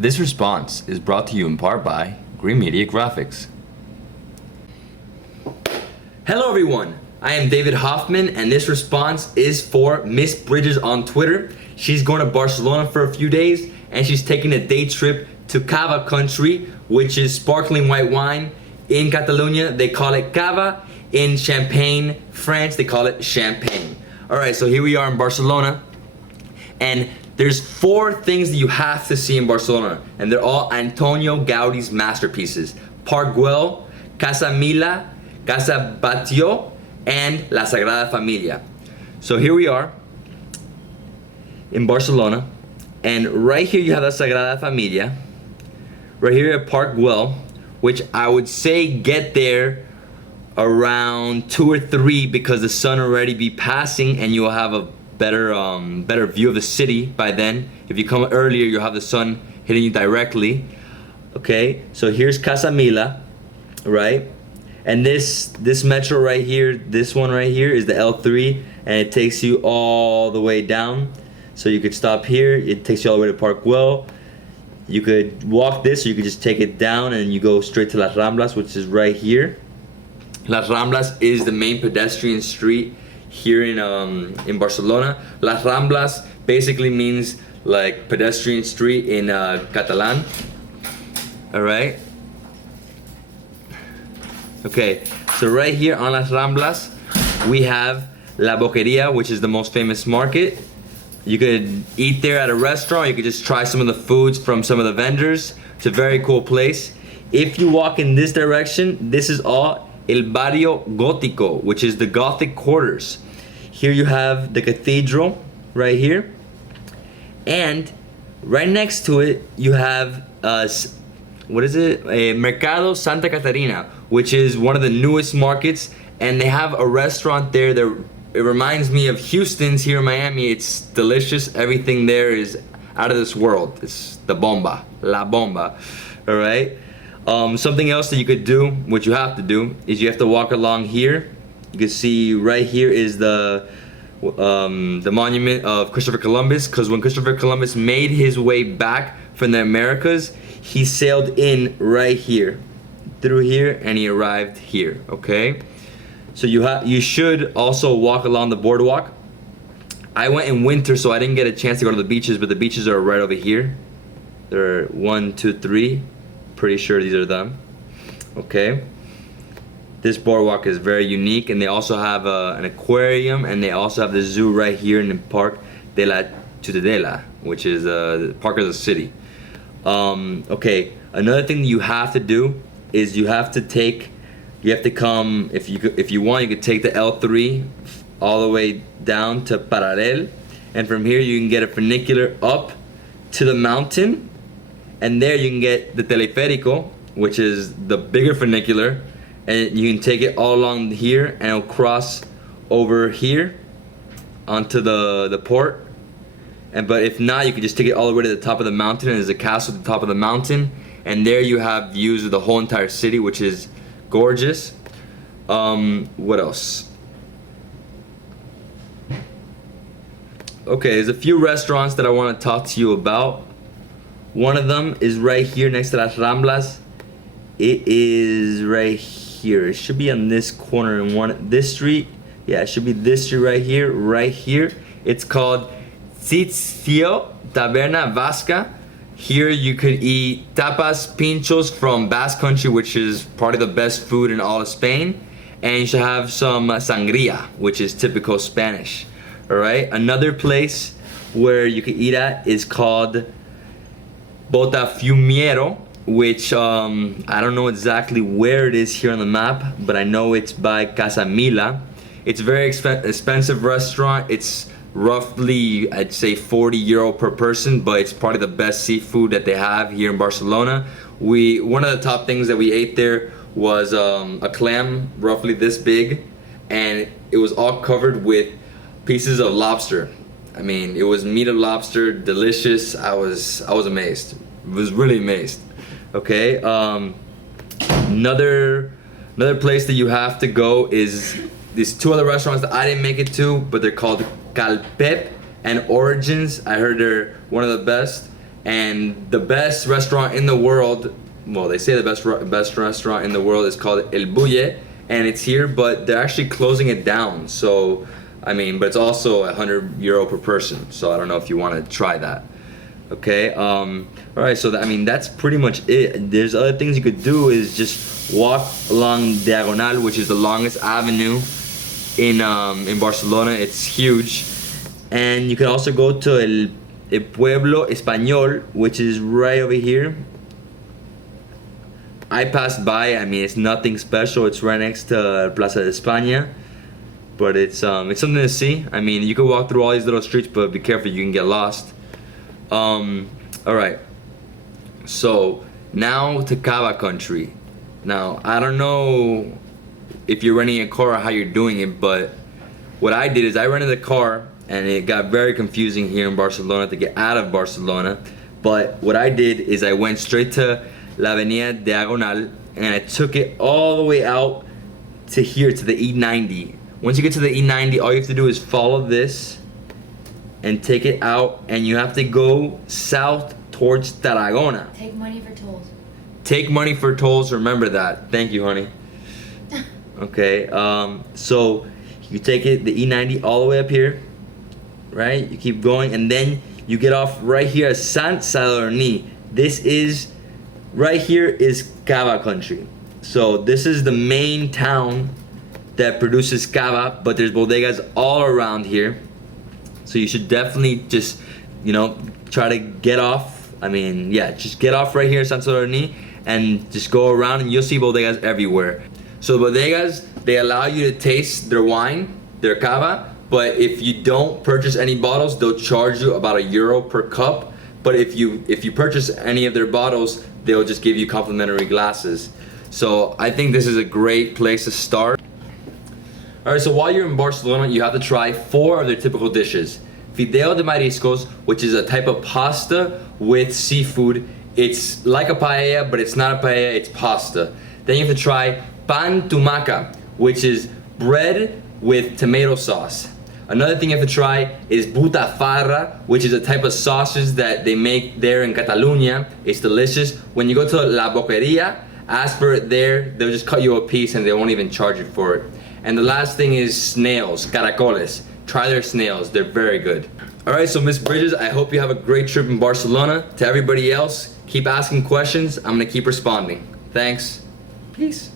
This response is brought to you in part by Green Media Graphics. Hello everyone, I am David Hoffman and this response is for Miss Bridges on Twitter. She's going to Barcelona for a few days and she's taking a day trip to Cava country, which is sparkling white wine. In Catalonia, they call it Cava. In Champagne, France, they call it Champagne. All right, so here we are in Barcelona and there's 4 things that you have to see in Barcelona, and they're all Antonio Gaudi's masterpieces: Park Güell, Casa Mila, Casa Batlló, and La Sagrada Familia. So here we are in Barcelona, and right here you have La Sagrada Familia. Right here at Park Güell, which I would say get there around 2 or 3 because the sun already be passing and you'll have a better view of the city by then. If you come earlier, you'll have the sun hitting you directly. Okay, so here's Casa Mila, right? And this metro right here, this one right here is the L3, and it takes you all the way down. So you could stop here, it takes you all the way to Park Güell. You could walk this, or you could just take it down and you go straight to Las Ramblas, which is right here. Las Ramblas is the main pedestrian street here in Barcelona. Las Ramblas basically means like pedestrian street in Catalan. All right. Okay, so right here on Las Ramblas, we have La Boqueria, which is the most famous market. You could eat there at a restaurant. You could just try some of the foods from some of the vendors. It's a very cool place. If you walk in this direction, this is all El Barrio Gótico, which is the Gothic quarters. Here you have the cathedral right here, and right next to it you have what is it? Mercado Santa Catarina, which is one of the newest markets, and they have a restaurant there that it reminds me of Houston's here in Miami. It's delicious. Everything there is out of this world. It's the bomba, la bomba. All right. Something else that you could do, what you have to do, is you have to walk along here. You can see right here is the monument of Christopher Columbus, because when Christopher Columbus made his way back from the Americas, he sailed in right here, through here, and he arrived here. Okay, so you should also walk along the boardwalk. I went in winter, so I didn't get a chance to go to the beaches, but the beaches are right over here. There are 1, 2, 3. Pretty sure these are them. Okay. This boardwalk is very unique, and they also have an aquarium, and they also have the zoo right here in the Parc de la Ciutadella, which is the park of the city. Okay, another thing that you have to do is you have to come, if you want, you could take the L3 all the way down to Paralel, and from here you can get a funicular up to the mountain, and there you can get the teleférico, which is the bigger funicular, and you can take it all along here and it'll cross over here onto the port. But if not, you can just take it all the way to the top of the mountain, and there's a castle at the top of the mountain, and there you have views of the whole entire city, which is gorgeous. What else? Okay, there's a few restaurants that I want to talk to you about. One of them is right here next to Las Ramblas. It is right here. It should be on this corner in this street. Yeah, it should be this street right here, right here. It's called Sitio Taberna Vasca. Here you could eat tapas pinchos from Basque Country, which is probably the best food in all of Spain. And you should have some sangria, which is typical Spanish. All right. Another place where you could eat at is called Botafumeiro, which I don't know exactly where it is here on the map, but I know it's by Casa Mila. It's a very expensive restaurant. It's roughly, I'd say, €40 per person, but it's probably the best seafood that they have here in Barcelona. One of the top things that we ate there was a clam roughly this big, and it was all covered with pieces of lobster. I mean, it was meat of lobster, delicious. I was amazed. I was really amazed. Okay. Another place that you have to go is these 2 other restaurants that I didn't make it to, but they're called Calpep and Origins. I heard they're one of the best. And the best restaurant in the world, well, they say the best restaurant in the world is called El Bulle, and it's here, but they're actually closing it down. So, I mean, but it's also €100 per person. So I don't know if you want to try that. Okay. All right. So I mean, that's pretty much it. There's other things you could do. Is just walk along Diagonal, which is the longest avenue in Barcelona. It's huge, and you can also go to El Pueblo Español, which is right over here. I passed by. I mean, it's nothing special. It's right next to Plaza de España, but it's something to see. I mean, you can walk through all these little streets, but be careful, you can get lost. All right. So now to Cava country. Now I don't know if you're renting a car or how you're doing it, but what I did is I rented a car, and it got very confusing here in Barcelona to get out of Barcelona. But what I did is I went straight to La Avenida Diagonal, and I took it all the way out to here, to the E90. Once you get to the E90, all you have to do is follow this and take it out, and you have to go south towards Tarragona. Take money for tolls. Take money for tolls, remember that. Thank you, honey. Okay, so you take it, the E90 all the way up here, right? You keep going, and then you get off right here at Sant Sadurní. This is, right here is Cava country. So this is the main town that produces cava, but there's bodegas all around here. So you should definitely just, try to get off. I mean, yeah, just get off right here at Sant Sadurní and just go around, and you'll see bodegas everywhere. So bodegas, they allow you to taste their wine, their cava, but if you don't purchase any bottles, they'll charge you about €1 per cup. But if you purchase any of their bottles, they'll just give you complimentary glasses. So I think this is a great place to start. All right, so while you're in Barcelona, you have to try 4 of their typical dishes. Fideo de mariscos, which is a type of pasta with seafood. It's like a paella, but it's not a paella, it's pasta. Then you have to try pan tumaca, which is bread with tomato sauce. Another thing you have to try is butafarra, which is a type of sausage that they make there in Catalan. It's delicious. When you go to La Boqueria, ask for it there. They'll just cut you a piece and they won't even charge you for it. And the last thing is snails, caracoles. Try their snails, they're very good. All right, so Miss Bridges, I hope you have a great trip in Barcelona. To everybody else, keep asking questions. I'm gonna keep responding. Thanks. Peace.